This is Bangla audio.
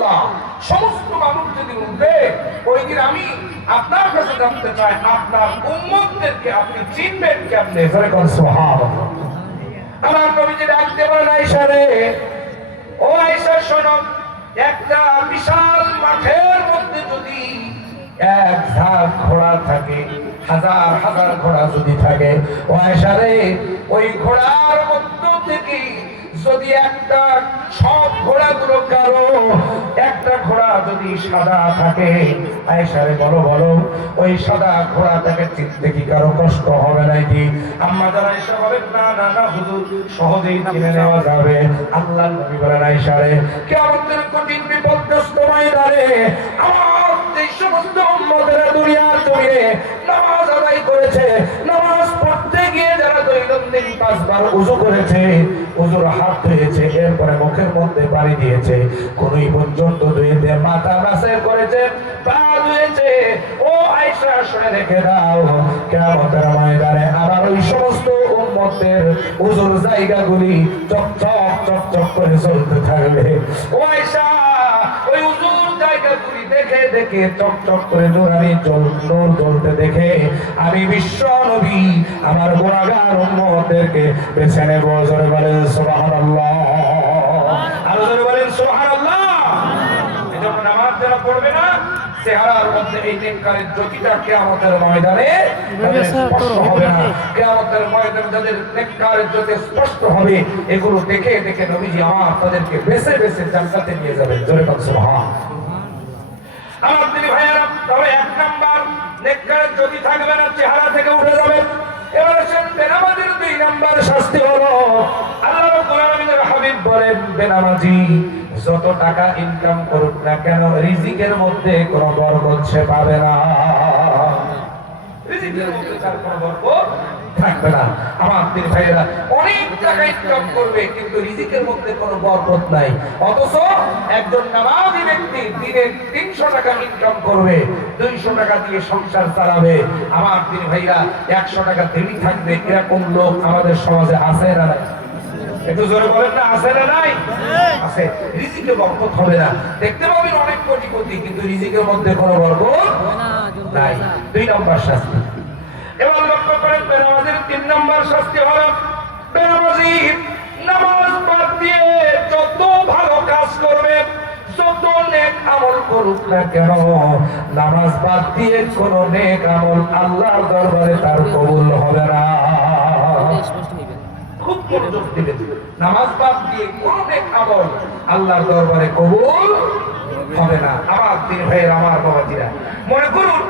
আল্লাহ সমস্ত মানুষ যেদিন উঠবে ওই দিন আমি আপনার কাছে জানতে চাই আপনার উম্মতদেরকে আপনি চিনবেন কেমনে? সুবহানাল্লাহ। আমার নবীজি ডাকতে বলেন, আয়েশা রে, ও আয়েশা শোনো, একটা বিশাল মাঠের মধ্যে যদি এক ঝাঁক ঘোড়া থাকে, হাজার হাজার ঘোড়া যদি থাকে, ও আয়েশা রে, ওই ঘোড়ার মধ্য থেকে যদি একটা, সব ঘোড়াগুলো কালো, একটা ঘোড়া যদি সাদা থাকে, আয়েশা রে বলো বলো, ওই সাদা ঘোড়াটাকে চিনতে কি কারো কষ্ট হবে নাকি? আম্মা জান আয়েশা বলেন, না না না হুজুর, সহজেই চিনে নেওয়া যাবে। আল্লাহর নবী বলেন, আয়েশা রে, কিয়ামতের কঠিন বিপদগ্রস্ত ময়দানে আমার যে সমস্ত উম্মতেরা দুনিয়ার জমিনে নামাজ আদায় করেছে, নামাজ পড়তে গিয়ে যারা দৈনন্দিন 5 বার ওযু করেছে, ওযুর হাত ধুয়েছে, এরপরে মুখের মধ্যে পানি দিয়েছে, কোনই পর্যন্ত ধুয়েছে, মাথা মাসে করেছে, পা ধুয়েছে, ও আয়েশা শুনে রেখে দাও, কিয়ামতের ময়দানে আবার ওই সমস্ত উম্মতের ওযুর জায়গাগুলি চকচক চকচক করে চলতে থাকবে। ও আয়েশা, ওই ওযুর জায়গাগুলি দেখে দেখে চকচক করে নুরানি নূর জ্বলতে দেখে আমি বিশ্ব নবী আমার গুনাহগার উম্মতদেরকে বেছে নেব। জোরে বলেন সুবহানাল্লাহ, আরো জোরে বলেন সুবহানাল্লাহ। এজন্য নামাজ যারা পড়বে না, চেহারার মধ্যে এই নেককারের জ্যোতিটা কিয়ামতের ময়দানে স্পষ্ট হবে না। কিয়ামতের ময়দানে যাদের নেককারের জ্যোতি স্পষ্ট হবে, এগুলো দেখে দেখে নবীজি আমার তাদেরকে বেছে বেছে জান্নাতে নিয়ে যাবেন। জোরে বলেন সুবহানাল্লাহ। আমার দিদি ভাইয়েরা, তবে 1 নাম্বার নেককারের জ্যোতি থাকবে না, চেহারা থেকে উঠে যাবে। এবার আসেন বেনামাজির 2 নাম্বার শাস্তি হলো, আল্লাহ রাব্বুল আলামিনের হাবিব বলেন, বেনামাজি যত টাকা ইনকাম করুক না কেন, রিজিকের মধ্যে কোনো বরকত সে পাবে না। রিজিকের মধ্যে তার কোনো বরকত থাকবে না। আমার দিদি ভাইয়েরা, অনেক টাকা ইনকাম করবে কিন্তু রিজিকের মধ্যে কোনো বরকত নাই। অথচ একজন নামাজি ব্যক্তি দিনে 300 টাকা ইনকাম করবে, 200 টাকা দিয়ে সংসার চালাবে। আমার দিদি ভাইরা, 100 টাকা দেরি থাকবে, এরকম লোক আমাদের সমাজে আছে না নাই? একটু জোরে বলেন না, আছে না নাই? আছে। রিজিকে বরকত হবে না। দেখতে পাবেন অনেক কোটিপতি, কিন্তু রিজিকের মধ্যে কোনো বরকত নাই। 2 নম্বর শাস্তি। এবার লক্ষ্য করেন, বেনামাজির 3 নম্বর শাস্তি হলো, বেনামাজি নামাজ বাদ দিয়ে যত ভালো কাজ করবে, যত নেক আমল করুক না কেন, নামাজ বাদ দিয়ে কোন নেক আমল আল্লাহর দরবারে তার কবুল হবে না। খুব মনোযোগ দিবেন, নামাজ বাদ দিয়ে কোন নেক আমল আল্লাহর দরবারে কবুল হবে না। আমার দিন ভাইয়ের, আমার বাবাজিরা, মনে করুন